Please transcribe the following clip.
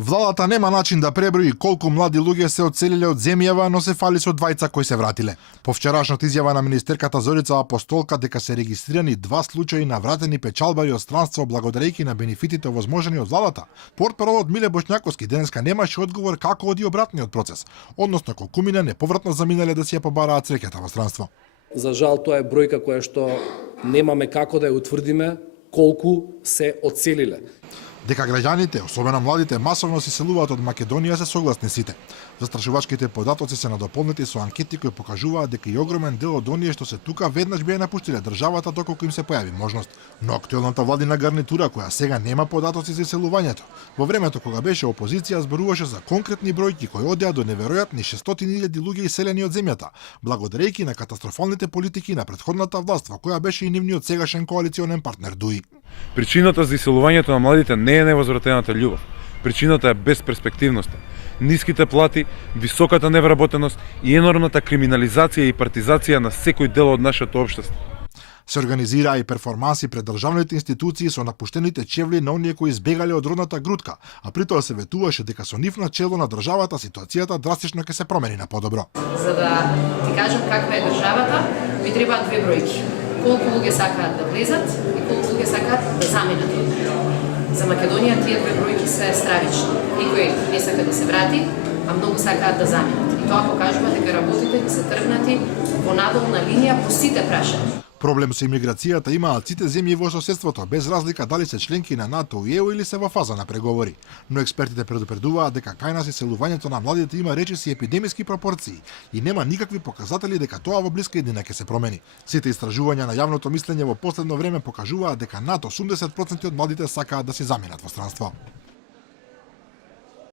Владата нема начин да преброи колку млади луѓе се одселиле од земјава, но се фали со двајца кои се вратиле. По вчерашната изјава на министерката Зорица Апостолка дека се регистрирани 2 случаи на вратени печалбари од странство благодарејќи на бенефитите овозможени од владата, портпаролот Миле Бошњаковски денеска немаше одговор како оди обратниот процес, односно колку мине неповратно заминале да си ја побараат среќата во странство. За жал тоа е бројка која што немаме како да ја утврдиме колку се одселиле. Дека граѓаните, особено младите, масовно се селуваат од Македонија се согласни сите. Застрашувачките податоци се надополнети со анкети кои покажуваат дека и огромен дел од оние што се тука веднаш би ја напуштиле државата доколку им се појави можност. Но актуелната владина гарнитура која сега нема податоци за иселувањето, во времето кога беше опозиција зборуваше за конкретни бројки кои одеа до неверојатни 600.000 луѓе иселени од земјата, благодарејќи на катастрофалните политики на претходната власт во која беше и нивниот сегашен коалиционен партнер ДУИ. Причината за иселувањето на младите не е невозвратената љубов. Причината е безперспективноста, ниските плати, високата невработеност и енормната криминализација и партизација на секој дел од нашето општество. Се организираа и перформанси пред државните институции со напуштените чевли на оние кои избегале од родната грудка, а при тоа се ветуваше дека со нив на чело на државата ситуацијата драстично ќе се промени на подобро. За да ти кажам каква е државата, ми требаат две бројки. Колку луѓе сакаат да влезат и колку луѓе сакаат да заминат. За Македонија тие две бројки се стравични. Никој не сака да се врати, а многу сакаат да заминат. И тоа покажува дека работите се тргнати во надолна линија по сите прашања. Проблем со имиграцијата имаат сите земји во соседството, без разлика дали се членки на НАТО и ЕУ или се во фаза на преговори. Но експертите предупредуваат дека кај нас иселувањето на младите има речиси епидемиски пропорции и нема никакви показатели дека тоа во блиска иднина ќе се промени. Сите истражувања на јавното мислење во последно време покажуваат дека над 80% од младите сакаат да се заминат во странство.